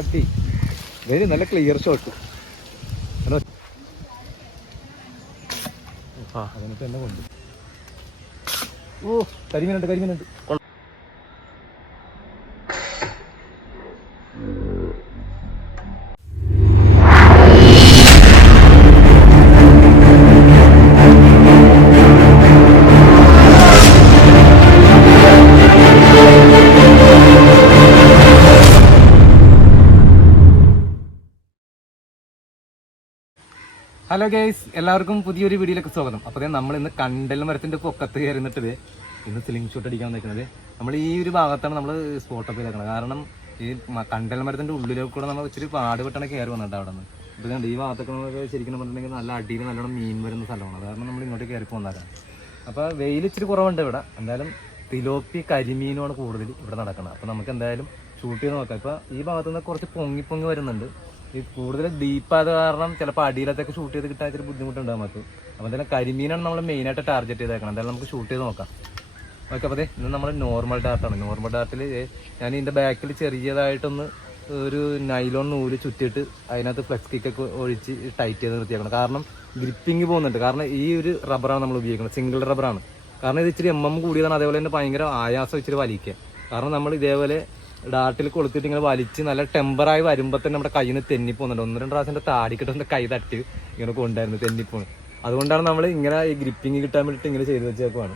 ആട്ടി വെരി നല്ല clear shot അതിനകത്ത് തന്നെ കൊണ്ട്. ഓ കരിമീനുണ്ട് കരിമീനുണ്ട്. ഹലോ ഗൈസ് എല്ലാവർക്കും പുതിയൊരു വീഡിയോയിലേക്ക് സ്വാഗതം. അപ്പോൾ നമ്മൾ ഇന്ന് കണ്ടൽ മരത്തിന്റെ പൊക്കത്ത് കയറുന്നിട്ട് ഇന്ന് സ്ലിംഗ് ഷോട്ട് അടിക്കാൻ നിൽക്കുന്നത് നമ്മൾ ഈ ഒരു ഭാഗത്താണ് നമ്മൾ സ്പോട്ടപ്പ് വെക്കുന്നത് കാരണം ഈ കണ്ടൽ മരത്തിന്റെ ഉള്ളിലേക്ക് കൂടെ നമ്മൾ ഇച്ചിരി പാടുപെട്ടാണ് കയറി വന്നിട്ട് അവിടെ നിന്ന്. അപ്പോൾ ഈ ഭാഗത്തൊക്കെ നമുക്ക് ശരിക്കും പറഞ്ഞിട്ടുണ്ടെങ്കിൽ നല്ല അടിയിൽ നല്ലോണം മീൻ വരുന്ന സ്ഥലമാണ്. കാരണം നമ്മൾ ഇങ്ങോട്ട് കയറി പോകുന്നതാണ് അപ്പോൾ വെയിൽ ഇച്ചിരി കുറവുണ്ട് ഇവിടെ. എന്തായാലും തിലോപ്പി കരിമീനുമാണ് കൂടുതൽ ഇവിടെ നടക്കുന്നത് അപ്പോൾ നമുക്ക് എന്തായാലും ഷൂട്ട് ചെയ്ത് നോക്കാം. ഇപ്പോൾ ഈ ഭാഗത്തുനിന്ന് കുറച്ച് പൊങ്ങി പൊങ്ങി വരുന്നുണ്ട്. ഈ കൂടുതൽ ഡീപ്പായത് കാരണം ചിലപ്പോൾ അടിയിലത്തൊക്കെ ഷൂട്ട് ചെയ്ത് കിട്ടാൻ ഇച്ചിരി ബുദ്ധിമുട്ടുണ്ട് നമുക്ക്. അപ്പോൾ എന്തായാലും കരിമീനാണ് നമ്മൾ മെയിനായിട്ട് ടാർഗറ്റ് ചെയ്തേക്കണം എന്തായാലും നമുക്ക് ഷൂട്ട് ചെയ്ത് നോക്കാം. ഓക്കെ അപ്പോൾ ഇന്ന് നമ്മൾ നോർമൽ ഡാർട്ടാണ് നോർമൽ ഡാർട്ടിൽ ഞാൻ ഇതിന്റെ ബാക്കിൽ ചെറിയതായിട്ടൊന്ന് ഒരു നൈലോൺ നൂൽ ചുറ്റിയിട്ട് അതിനകത്ത് ഫ്ലെക്സ് കിക്കൊക്കെ ഒഴിച്ച് ടൈറ്റ് ചെയ്ത് നിർത്തിയേക്കണം. കാരണം ഗ്രിപ്പിംഗ് പോകുന്നുണ്ട്. കാരണം ഈ ഒരു റബ്ബറാണ് നമ്മൾ ഉപയോഗിക്കുന്നത്. സിംഗിൾ റബ്ബറാണ് കാരണം ഇത് ഇച്ചിരി എം എം കൂടിയതാണ്. അതേപോലെ തന്നെ ഭയങ്കര ആയാസം ഇച്ചിരി വലിക്കുക. കാരണം നമ്മൾ ഇതേപോലെ ഡാർട്ടിൽ കൊളുത്തിട്ട് ഇങ്ങനെ വലിച്ച് നല്ല ടെമ്പറായി വരുമ്പോൾ തന്നെ നമ്മുടെ കയ്യിൽ നിന്ന് തെന്നിപ്പോന്നുണ്ട് ഒന്ന് രണ്ട് പ്രാവശ്യം താടിക്കിട്ട് എന്റെ കൈ തട്ടി ഇങ്ങനെ കൊണ്ടായിരുന്നു തെന്നിപ്പോണ് അതുകൊണ്ടാണ് നമ്മൾ ഇങ്ങനെ ഈ ഗ്രിപ്പിംഗ് കിട്ടാൻ വേണ്ടിയിട്ട് ഇങ്ങനെ ചെയ്ത് വെച്ചേക്കുവാണ്.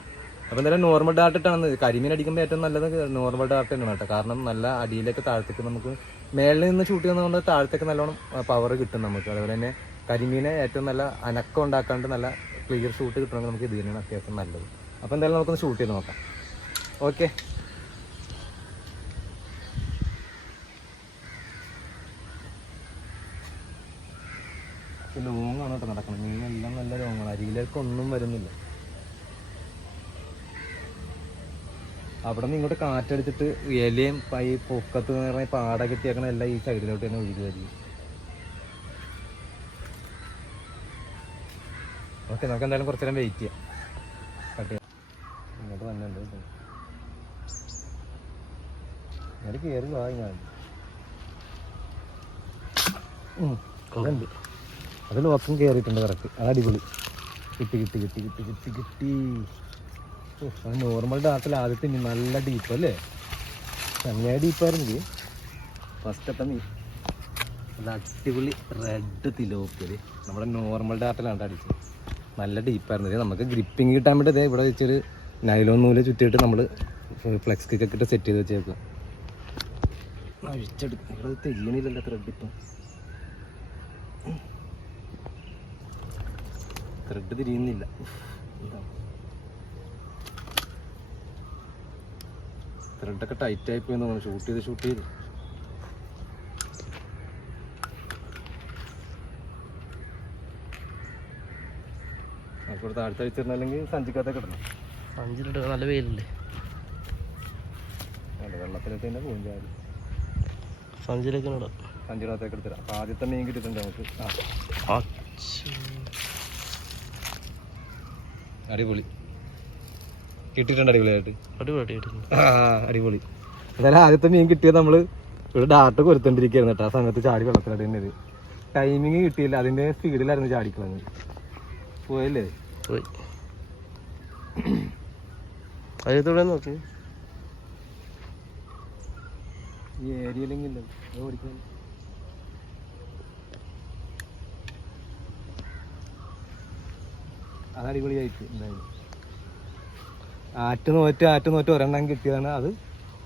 അപ്പം എന്തായാലും നോർമൽ ഡാട്ടിട്ടാണ് കരിമീൻ അടിക്കുമ്പോൾ ഏറ്റവും നല്ലത് നോർമൽ ഡാർട്ട് തന്നെയാണ് കേട്ടോ. കാരണം നല്ല അടിയിലേക്ക് താഴത്തേക്ക് നമുക്ക് മേളിൽ നിന്ന് ഷൂട്ട് ചെയ്യുന്നതുകൊണ്ട് താഴത്തേക്ക് നല്ലോണം പവർ കിട്ടും നമുക്ക്. അതുപോലെ തന്നെ കരിമീനെ ഏറ്റവും നല്ല അനക്കം ഉണ്ടാക്കാണ്ട് നല്ല ക്ലിയർ ഷൂട്ട് കിട്ടണമെങ്കിൽ നമുക്ക് ഇത് തന്നെയാണ് അത്യാവശ്യം നല്ലത്. അപ്പോൾ എന്തായാലും നമുക്കൊന്ന് ഷൂട്ട് ചെയ്ത് നോക്കാം. ഓക്കെ ലോങ്ങാണ് കേട്ടോ നടക്കുന്നത് മീനെല്ലാം നല്ല ലോങ്ങാണ്. അരിയിലേക്ക് ഒന്നും വരുന്നില്ല. അവിടെ നിന്ന് ഇങ്ങോട്ട് കാറ്റടിച്ചിട്ട് ഇലയും പൈ പൊക്കത്ത് എന്ന് പറഞ്ഞാൽ പാട കെട്ടിയേക്കണ എല്ലാം ഈ സൈഡിലോട്ട് തന്നെ ഒഴുകുമായിരിക്കും ഓക്കെ നമുക്ക് എന്തായാലും കുറച്ച് നേരം വെയിറ്റ് ചെയ്യാം. കട്ട് ചെയ്യാം. ഇങ്ങോട്ട് വന്നിട്ടുണ്ട്. ഇങ്ങോട്ട് കയറി വാങ്ങി ഞാൻ അത് ലോക്കം കയറിയിട്ടുണ്ട് കറക്റ്റ്. അത് അടിപൊളി. കിട്ടി കിട്ടി കിട്ടി കിട്ടി കിട്ടി കിട്ടി. അത് നോർമൽ ഡാർട്ടിൽ ആദ്യത്തെ മീൻ നല്ല ഡീപ്പ് അല്ലേ? ചങ്ങായി ഡീപ്പായിരുന്നെങ്കിൽ ഫസ്റ്റ് അപ്പം നീ. അത് അടിപൊളി റെഡ് തിലോപ്പിയത് നമ്മുടെ നോർമൽ ഡാർട്ടിലാണ് അടിച്ചത്. നല്ല ഡീപ്പായിരുന്നു ഇത് നമുക്ക് ഗ്രിപ്പിംഗ് കിട്ടാൻ വേണ്ടി ഇവിടെ വെച്ചൊരു നൈലോൺ നൂൽ ചുറ്റിയിട്ട് നമ്മൾ ഫ്ലെക്സ് കിക്കൊക്കെ ഇട്ട് സെറ്റ് ചെയ്ത് വെച്ചേക്കുക അഴിച്ചെടുക്കും ഇവിടെ തെയ്യണില്ലല്ലോ ത്രെഡ് ഇപ്പം. ത്രെഡ് തിരിയുന്നില്ല. ത്രെഡൊക്കെ ടൈറ്റ് ആയി പോയി തോന്നുന്നു. ഷൂട്ട് ചെയ്ത് ഷൂട്ട് ചെയ്ത്. നമുക്കിവിടെ താഴ്ത്ത സഞ്ചിക്കാത്ത സഞ്ചിക്കകത്തേക്ക് ഇടണം. അഞ്ചിലിട്ട് നല്ല വെയിലല്ലേ അല്ല വെള്ളത്തിലിട്ട് തന്നെ പോകും ചാടി സഞ്ചിയിലേക്ക് ഇടാം. സഞ്ചിക്കകത്തേക്ക് എടുത്തിടാം. അപ്പോൾ ആദ്യത്തെ മീൻ കിട്ടിയിട്ടുണ്ട് നമുക്ക്. ആ അടിപൊളി. കിട്ടിയിട്ടുണ്ട് അടിപൊളിയായിട്ട്. അടിപൊളി. എന്തായാലും ആദ്യത്തെ മീൻ കിട്ടിയത് നമ്മൾ ഒരു ഡാർട്ട് കൊരുത്തോണ്ടിരിക്കുകയായിരുന്നു കേട്ടോ. ആ സമയത്ത് ചാടി വെള്ളത്തിൽ തന്നെ ഇത് ടൈമിങ് കിട്ടിയില്ല. അതിന്റെ സ്പീഡിലായിരുന്നു ചാടിക്കളഞ്ഞത്. പോയല്ലേ? പോയി. അതിലൂടെ നോക്കി. ഈ ഏരിയയിലെങ്കിലും ഓടിക്കാൻ അത് അടിപൊളിയായിട്ട് എന്തായാലും. ആറ്റ് നോറ്റ് ആറ്റ് നോറ്റ് ഒരെണ്ണം കിട്ടിയതാണ്. അത്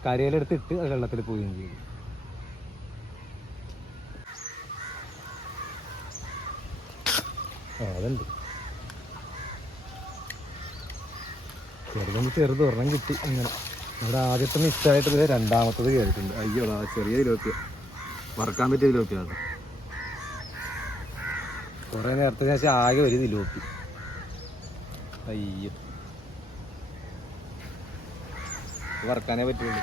കരയിലെടുത്തിട്ട് അത് വെള്ളത്തിൽ പോവുകയും ചെയ്തു. അതുണ്ട്. ചെറുതെങ്കിൽ ചെറുത് ഒരെണ്ണം കിട്ടി അങ്ങനെ നമ്മുടെ ആദ്യത്തെ മിസ്സായിട്ട് ഇത് രണ്ടാമത്തത് കയറിയിട്ടുണ്ട് അയ്യോ ആ ചെറിയ ഇതിലൊക്കെ വറക്കാൻ പറ്റിയ ഇതിലൊക്കെയാണ് കുറേ നേരത്തെ ശേഷം ആകെ ഒരു തിലോപ്പി അയ്യോ. വറക്കാനേ പറ്റുള്ളൂ.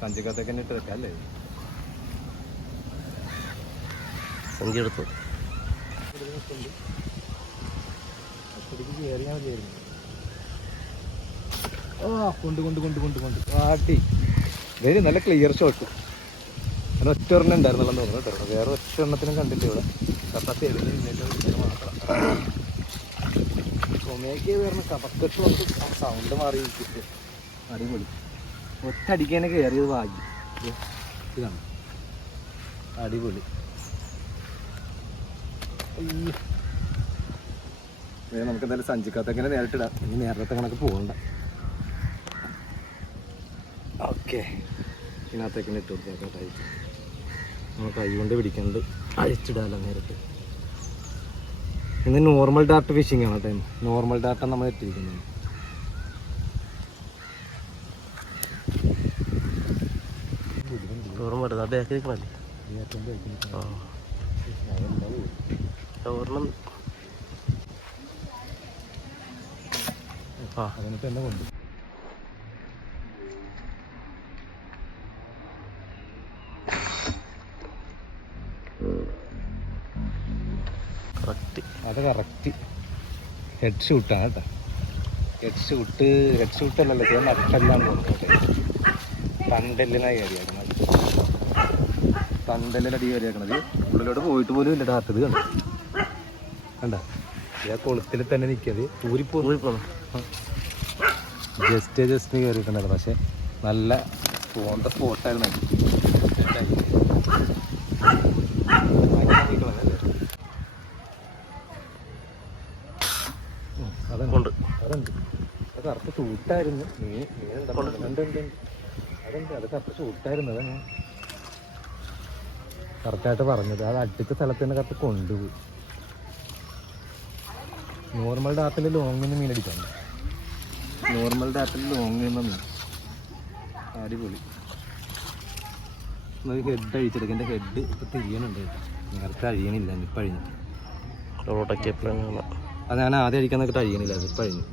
സഞ്ചിക്കത്തൊക്കെ തന്നെ ഇട്ട് വെക്കാം അല്ലേ? സഞ്ചി എടുത്തു കൊണ്ട് കൊണ്ട് കൊണ്ട് കൊണ്ട് കൊണ്ട്. കാട്ടി ഇതേ നല്ല ക്ലിയർ ഷോട്ട് അതിന് ഒറ്റ ഒരെണ്ണം ഉണ്ടായിരുന്നല്ലോ തോന്നുന്നു കേട്ടോ. വേറെ ഒറ്റ എണ്ണത്തിനും കണ്ടില്ല ഇവിടെ. കപ്പത്തി എഴുതി നിന്നിട്ട് മാത്രം. ചുമയൊക്കെ വരുന്ന കപക്കെട്ട് കൊണ്ട് സൗണ്ട് മാറി ഇരിച്ചിട്ട് അടിപൊളി. ഒറ്റ അടിക്കാനെ കയറിയത് ഭാഗ്യം ഇതാണ് അടിപൊളി. നമുക്ക് എന്തായാലും സഞ്ചിക്കാത്ത ഇങ്ങനെ നേരിട്ടിടാം. ഇനി നേരത്തെ കണക്ക് പോകണ്ട. ഓക്കെ. ഇതിനകത്തേക്കിനെ ഇട്ട് കൊടുത്തേക്കാം നമുക്ക് നമ്മൾ കൈ കൊണ്ട് പിടിക്കാണ്ട്. അഴിച്ചിടാമല്ലോ നേരത്തെ ഇന്ന് നോർമൽ ഡാറ്റ ഫിഷിംഗ് ആണ് ടൈം നോർമൽ ഡാറ്റ നമ്മൾ എത്തിയിരിക്കുന്നത് ഓർമ്മ എന്നെ ബാക്കിൽ നിൽക്കണല്ലേ ആ. ഒരെണ്ണം. ആ. അതിനിട്ട് തന്നെ കൊണ്ട്. ഹെഡ് ഷൂട്ടാണ് കേട്ടോ. ഹെഡ് ഷൂട്ട് ഹെഡ് ഷൂട്ട് അല്ലല്ലോ ചെയ്യാൻ തോന്നുന്നത് തണ്ടെല്ലിനായി കയറിയാക്കുന്നത് തണ്ടെല്ലിനടി കയറിയാക്കണത്. ഉള്ളിലോട്ട് പോയിട്ട് പോലും ഇല്ല ഡാത്തത് കണ്ടോ? കണ്ട? ഞാൻ കൊളുത്തിൽ തന്നെ നിൽക്കിയത് ഊരിപ്പോ ജസ്റ്റ് ജസ്റ്റ് കയറിയിട്ടുണ്ടായിരുന്നു. പക്ഷെ നല്ല പോണ്ട സ്പോട്ടായിരുന്നു കൊണ്ട് അതുണ്ട് അത് കറുത്ത നീ മീൻ മീൻ ഉണ്ട് ഉണ്ട് ഉണ്ട് ഉണ്ട്. അതുണ്ട് അത് കറുത്ത ഷൂട്ടായിരുന്നു അതാ ഞാൻ കറക്റ്റായിട്ട് പറഞ്ഞത്. അത് അടുത്ത സ്ഥലത്ത് തന്നെ കറക്റ്റ് കൊണ്ടുപോയി. നോർമൽ ഡാപ്പിൽ ലോങ്ങിന് മീൻ അടിക്കാൻ. നോർമൽ ഡാപ്പിൽ ലോങ് മീൻ. അടിപൊളി. ഹെഡ് അഴിച്ചെടുക്കും എന്റെ ഹെഡ് ഇപ്പം തിരിയണുണ്ട് നേരത്തെ അഴിയണില്ല ഇപ്പം അഴിഞ്ഞു റോട്ടൊക്കെ എപ്പോഴും അത് ഞാൻ ആദ്യം അഴിക്കാൻ നോക്കിയിട്ട് അഴിയണില്ല അത് ഇപ്പം അഴിഞ്ഞു.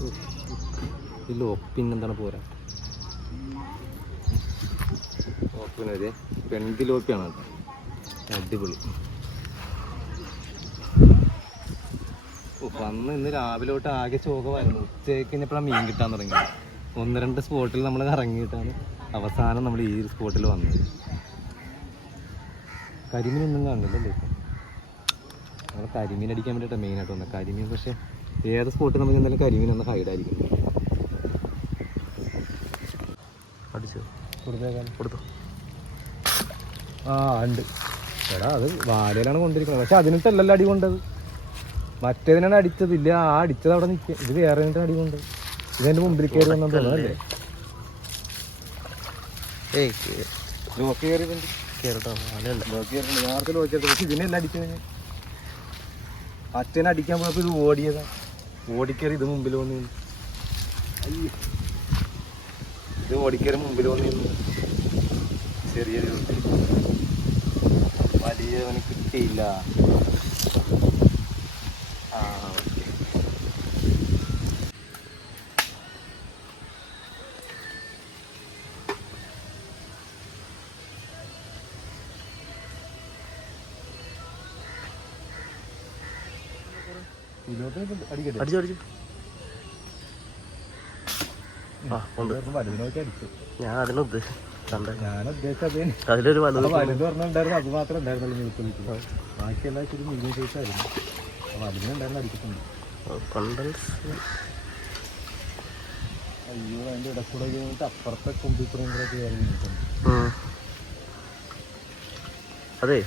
ഈ ലോപ്പിൻ എന്താണ് പോരാ? ഒപ്പിനൊരു പെൺതിലോപ്പിയാണ് അടിപൊളി. വന്ന് ഇന്ന് രാവിലെ തൊട്ട് ആകെ ചോകമായിരുന്നു ഉച്ചയ്ക്ക് കഴിഞ്ഞപ്പോഴാണ് മീൻ കിട്ടാൻ തുടങ്ങി ഒന്ന് രണ്ട് സ്പോട്ടിൽ നമ്മൾ ഇറങ്ങിയിട്ടാണ് അവസാനം നമ്മൾ ഈ സ്പോട്ടിൽ വന്നത്. കരിമീനൊന്നും കാണില്ലല്ലേ ഇപ്പം? നമ്മൾ കരിമീൻ അടിക്കാൻ വേണ്ടിയിട്ടാണ് മെയിനായിട്ട് വന്നത്. കരിമീൻ പക്ഷേ ഏത് സ്പോട്ടിൽ നമുക്ക് എന്തായാലും കരിമീൻ ഒന്ന് അടിച്ചു? കൊടുത്തേക്കാൻ. കൊടുത്തു? ആ ഉണ്ട്. എടാ അത് വാലയിലാണ് കൊണ്ടിരിക്കുന്നത്. പക്ഷെ അതിനിട്ടല്ലല്ലോ അടി കൊണ്ടത്. മറ്റേതിനാണ് അടിച്ചത്. ഇല്ല ആ അടിച്ചത് അവിടെ നിൽക്കുക ഇത് വേറെ അടി കൊണ്ടത്? ഇതെന്റെ മുമ്പിൽ കയറി വന്നു തോന്നുന്നല്ലേ ഏയ് കേ- ലോക്ക് കയറിയിട്ടുണ്ട് കേറട്ടോ അല്ലല്ല ലോക്ക് കയറിയിട്ടുണ്ട് നേരത്തെ ലോക്ക് കയറി പക്ഷെ ഇതിനെല്ലാം അടിച്ചത്. അച്ഛനെ അടിക്കാൻ പോയപ്പോൾ ഇത് ഓടിയതാ. ഓടിക്കയറി ഇത് മുമ്പിൽ വന്നു ഇത് ഓടിക്കറി മുമ്പിൽ വന്നു ചെറിയൊരു ചെറിയ വലിയവന് കിട്ടിയില്ല. അടിച്ചു ഞാൻ അതിന് ഉദ്ദേശിച്ചു അതിലൊരു വലുത് അപ്പൊ വലുത് പറഞ്ഞിട്ടുണ്ടായിരുന്നു അത് മാത്രമേ ഉണ്ടായിരുന്നുള്ളൂ മ്യൂസിൽ ബാക്കിയെല്ലാം ഇച്ചിരി മീഡിയം സൈസ് ആയിരുന്നു. അപ്പൊ അതിനുണ്ടായിരുന്നു അടിച്ചിട്ടുണ്ട്. അയ്യോ അതിന്റെ ഇടക്കൂടെ കഴിഞ്ഞിട്ട് അപ്പുറത്തെ കുമ്പിൽ കൂടെ കൂടെ കയറി നിൽക്കുന്നു അതെ.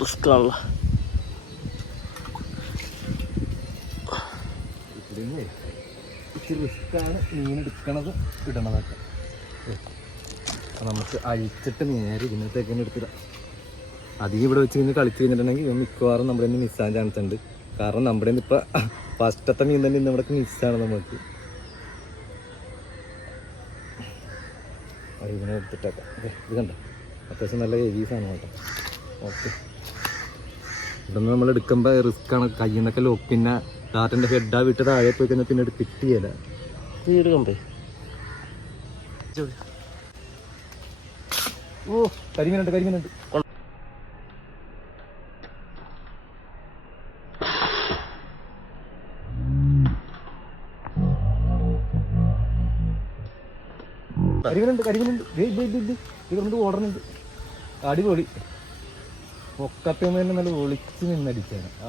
റിസ്ക് ആണല്ലോ റിസ്ക്കാണ് മീൻ എടുക്കണത് ഇടണതൊക്കെ നമുക്ക് അഴിച്ചിട്ട് നേരെ ഇതിനകത്തേക്ക് തന്നെ എടുത്തിടാം. അധികം ഇവിടെ വെച്ച് കഴിഞ്ഞ് കളിച്ച് കഴിഞ്ഞിട്ടുണ്ടെങ്കിൽ മിക്കവാറും നമ്മുടെ തന്നെ മിസ്സാൻ ചാൻസ് ഉണ്ട്. കാരണം നമ്മുടെ ഇപ്പം ഫസ്റ്റത്തെ മീൻ തന്നെ ഇന്ന് ഇവിടെ മിസ്സാണ് നമുക്ക് ഇതിനെ എടുത്തിട്ടേക്കാം. ഇത് കണ്ട? അത്യാവശ്യം നല്ല ഹെവി കേട്ടോ ഓക്കെ. ഇവിടുന്ന് നമ്മൾ എടുക്കുമ്പോൾ റിസ്ക് ആണ്. കയ്യിൽ നിന്നൊക്കെ ലോക്ക് പിന്നെ ഡാറ്റന്റെ ഹെഡാ വിട്ട് താഴെ പോയി കഴിഞ്ഞാൽ പിന്നെ കിട്ടിയല്ല വീട് കമ്പേ ഓ കരിമീനുണ്ട് കരിമീനുണ്ട്. കരിമീനുണ്ട് കരിമീനുണ്ട്. ഓടണുണ്ട് അടിപൊളി. പൊക്കത്തിൽ തന്നെ നല്ല ഒളിച്ച് നിന്നടിച്ചാണ്. ആ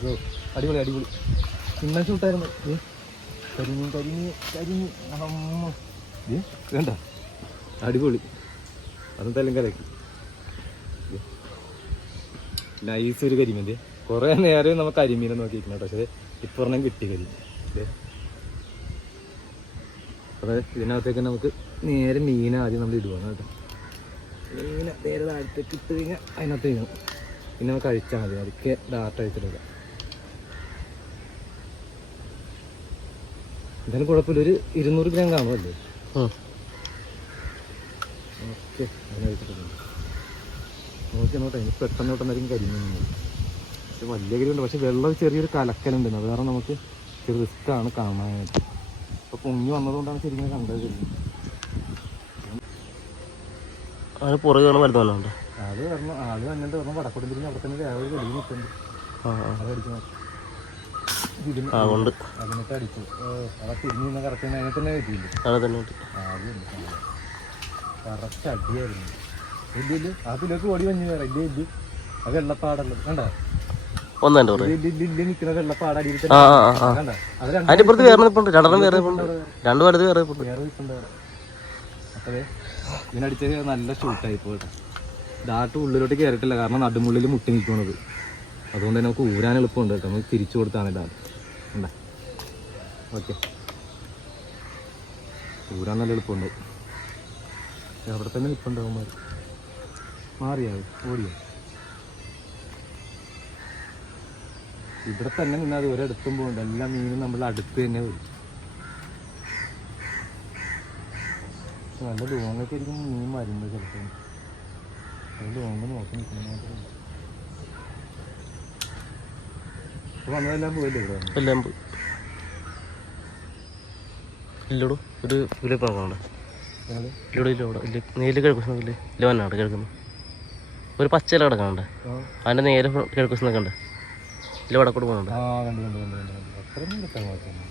ഇതോ. അടിപൊളി അടിപൊളി. ഇന്ന ഷൂട്ടായിരുന്നു. കരിമീൻ കരിമീൻ കരിമീൻ ദേ, വേണ്ട അടിപൊളി. അതെന്തായാലും കലക്കി. നൈസ് ഒരു കരിമീൻ. കുറേ നേരം നമുക്ക് കരിമീനെ നോക്കിയിരിക്കണം പക്ഷേ ഇപ്പൊ ഒരെണ്ണം കിട്ടി കരിമീൻ. അപ്പോൾ ഇതിനകത്തേക്ക് നമുക്ക് നേരെ മീൻ ആദ്യം നമ്മൾ ഇടുവാണ് കേട്ടോ. മീൻ നേരെ താഴത്തേക്ക് ഇട്ട് കഴിഞ്ഞാൽ അതിനകത്ത് വീഴും. പിന്നെ നമുക്ക് കഴിച്ചാൽ മതി. അതൊക്കെ ഡാറ്റ അഴിച്ചിടുക എന്തായാലും കുഴപ്പമില്ല. ഒരു ഇരുന്നൂറ് ഗ്രാം കാണുമല്ലേ. ഓക്കെ. നോക്കി നോട്ടെ ഇനി പെട്ടെന്ന് പെട്ടെന്നായിരിക്കും കരിമീൻ പക്ഷെ വലിയ കരിമുണ്ട് പക്ഷെ വെള്ളം ചെറിയൊരു കലക്കലുണ്ട്. അത് കാരണം നമുക്ക് റിസ്ക് ആണ് കാണാനായിട്ട്. ഇപ്പൊ പൊങ്ങി വന്നതുകൊണ്ടാണ് ശരിക്കും കണ്ടത്. കരിമീൻ അതിന് പുറകെ വേണം വരുന്ന വന്നുണ്ട് അത് വരണം. അത് വന്നിട്ട് വരണം. വടക്കോട്ടും തിരിഞ്ഞ് അവിടെ തന്നെ രാവിലെ വെളിയിൽ നിൽക്കുന്നുണ്ട് അടിച്ചു അവിടെ തിരിഞ്ഞ് നിന്ന് കറക്റ്റ് അതിനെ തന്നെ കിട്ടിയില്ല അവിടെ തന്നെ ഉണ്ട്. കറക്റ്റ് അടിയായിരുന്നു. വലിയ ഇല്ല ഓടി വേറെ. ഇല്ല ഇല്ല വെള്ളപ്പാടല്ലോ? കണ്ട? നിൽക്കുന്ന വെള്ളപ്പാട് അടിയിൽ അതിന്റെ ഇപ്പുറത്ത് വേറെ രണ്ടെണ്ണം വേറെ രണ്ടു വലത് വേറെ ഇതിനടിച്ചത് നല്ല ഷൂട്ടായി പോട്ടെ ഡാട്ട് ഉള്ളിലോട്ട് കയറിയിട്ടില്ല കാരണം നടുമുള്ളിൽ മുട്ടി നിൽക്കുന്നത് അതുകൊണ്ട് തന്നെ നമുക്ക് ഊരാൻ എളുപ്പമുണ്ട് കേട്ടോ. നമുക്ക് തിരിച്ചു കൊടുത്താണ് ഡാട്ട് ഉണ്ട ഓക്കെ. ഊരാൻ നല്ല എളുപ്പമുണ്ട്. അവിടെ തന്നെ നിൽപ്പുണ്ടാവുമ്പോൾ മാറിയാവും ഓടിയോ? ഇവിടെ തന്നെ നിന്നാൽ ഒരിടത്തും പോകണ്ട. എല്ലാ മീനും നമ്മൾ അടുത്ത് തന്നെ വരും. നല്ല ലോങ്ങൊക്കെ ആയിരിക്കും മീൻ വരുന്നത് ചിലപ്പോൾ അത് ലോങ്ങ് നോക്കി നിൽക്കുന്ന മാത്രമേ വന്നതെല്ലാം പോയില്ലേ ഇവിടെ? എല്ലാം പോയി. ഇല്ലടോ ഒരു നോക്കണ്ട ഞങ്ങൾ ഇല്ലടോ ഇല്ല ഇവിടെ ഇല്ല കിഴക്കുന്നില്ലേ കിഴക്കുന്നു ഒരു പച്ചയില കിടക്കാനുണ്ട് ആ. അതിന്റെ നേരെ കിഴക്കുന്നൊക്കെ ഉണ്ട് ഇല്ല വടക്കോട്ട് പോകുന്നുണ്ട് ആ കണ്ടു കണ്ടു കണ്ടു കണ്ടു കണ്ടു അത്രയൊന്നും കിട്ടാൻ കുഴപ്പമില്ല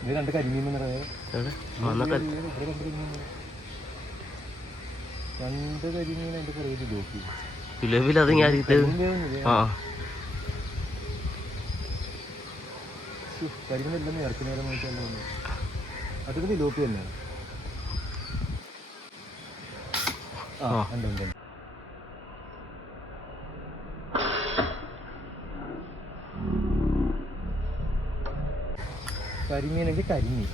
ഇത് രണ്ട് കരിമീൻ രണ്ട് കരിമീൻ പുറകിൽ നോക്കി അത് ഞാൻ ആ. കരിമീനെല്ലാം ഇറക്കി നേരം നോക്കിയാൽ തന്നെയാണ് ആ. ഉണ്ട് ഉണ്ട്. കരിമീനെങ്കിൽ കരിമീൻ.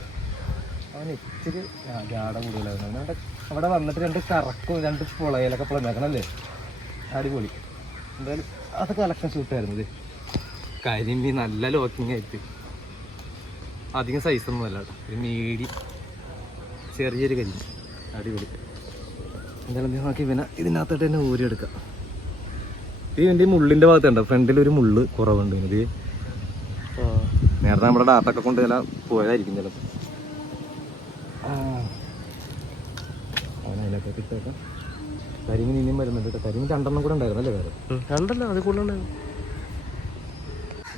അവൻ ഇച്ചിരി ജാട കൂടുതലായിരുന്നു. അവിടെ അവിടെ വന്നിട്ട് രണ്ട് കറക്കും രണ്ട് പുളയിലൊക്കെ പുളഞ്ഞേക്കണം അല്ലേ അടിപൊളി. എന്തായാലും അതൊക്കെ അലക്കം ഷൂട്ടായിരുന്നു ഇത്. കരിമീൻ നല്ല ലോക്കിങ് ആയിട്ട്. അധികം സൈസൊന്നും അല്ല ഒരു മീഡി ചെറിയൊരു കരിമീൻ. അടിപൊളി. എന്തായാലും നോക്കി ഇവനെ ഇതിനകത്തോട്ട് തന്നെ ഊരിയെടുക്കാം. ഇത് ഇതിന്റെ മുള്ളിന്റെ ഭാഗത്തുണ്ടോ? ഫ്രണ്ടിൽ ഒരു മുള്ള് കുറവുണ്ട് ഇത്. നേരത്തെ നമ്മുടെ ഡാറ്റൊക്കെ കൊണ്ട് ചില പോയതായിരിക്കും ചിലപ്പോൾ ഇട്ടേക്കാം കരിമീൻ ഇനിയും വരുന്നുണ്ട് കേട്ടോ. കരിമീൻ രണ്ടെണ്ണം കൂടെ ഉണ്ടായിരുന്നല്ലേ വേറെ രണ്ടല്ല അത് കൂടുതലുണ്ടായിരുന്നു.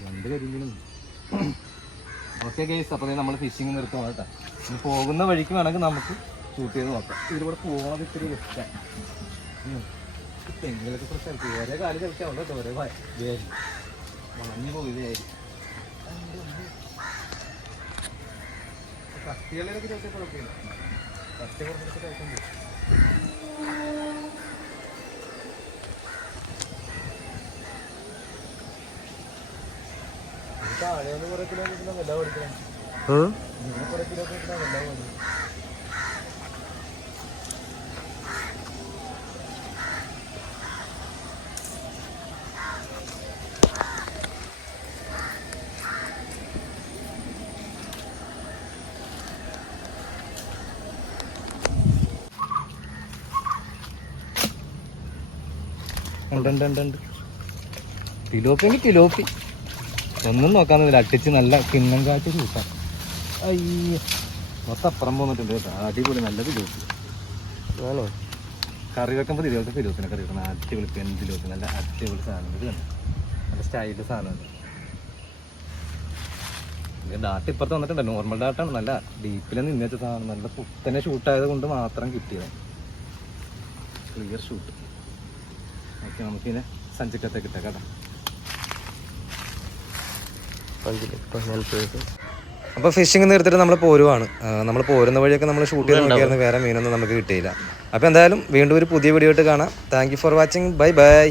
രണ്ട് കരിമീനും. ഓക്കെ ഗേസ് അപ്പോൾ നമ്മൾ ഫിഷിങ് നിർത്തും കേട്ടോ. ഇനി പോകുന്ന വഴിക്ക് വേണമെങ്കിൽ നമുക്ക് ഷൂട്ട് ചെയ്ത് നോക്കാം. ഇതിലൂടെ പോകാതെ ഇത്തിരി ഇഷ്ടം തെങ്ങിലൊക്കെ കുറച്ച് ഒരേ കാലം കളിക്കാവുള്ളൂ കേട്ടോ ഒരേ വളഞ്ഞു പോയി കത്തികളിലൊക്കെ ചോദിച്ചാൽ കുഴപ്പമില്ല കഴിക്കാൻ താഴെ കുറേ കിലോമീറ്റർ വില കൊടുക്കണം. കുറേ കിലോമീറ്റർ വില പഠിക്കണം ഉണ്ട് ഉണ്ട് ഉണ്ട് ഉണ്ട്. തിലോപ്പി ഒന്നും നോക്കാൻ നിന്നില്ല അട്ടിച്ച് നല്ല കിണ്ണം കാറ്റ് കൂട്ടാം. അയ്യ. മൊത്തം അപ്പുറം പോന്നിട്ടുണ്ട് കേട്ടോ. അടിപൊളി നല്ല തിലോപ്പി. ആണോ? കറി വെക്കുമ്പോൾ തിരുവോട്ട് തിലോപ്പിനെ കറി വെക്കണം. അടിപൊളി പെൺ തിലോപ്പി. നല്ല അടിപൊളി സാധനം ഇത് കണ്ടോ? നല്ല സ്റ്റൈൽ സാധനമാണ് ഡാട്ട് ഇപ്പുറത്ത് വന്നിട്ടുണ്ട്. നോർമൽ ഡാട്ടാണ് നല്ല ഡീപ്പിൽ നിന്ന് വെച്ച സാധനം. നല്ല പുത്തനെ ഷൂട്ടായത് കൊണ്ട് മാത്രം കിട്ടിയത് ക്ലിയർ ഷൂട്ട് ഓക്കെ നമുക്കിതിനെ സഞ്ചിക്കത്തേക്ക് ഇട്ടേക്കാം കേട്ടോ. അപ്പോൾ ഫിഷിംഗ് നിർത്തിട്ട് നമ്മൾ പോരുവാണ്. നമ്മൾ പോരുന്ന വഴിയൊക്കെ നമ്മൾ ഷൂട്ട് ചെയ്ത് നോക്കിയായിരുന്നു വേറെ മീനൊന്നും നമുക്ക് കിട്ടിയില്ല. അപ്പോൾ എന്തായാലും വീണ്ടും ഒരു പുതിയ വീഡിയോ ആയിട്ട് കാണാം. Thank for watching bye bye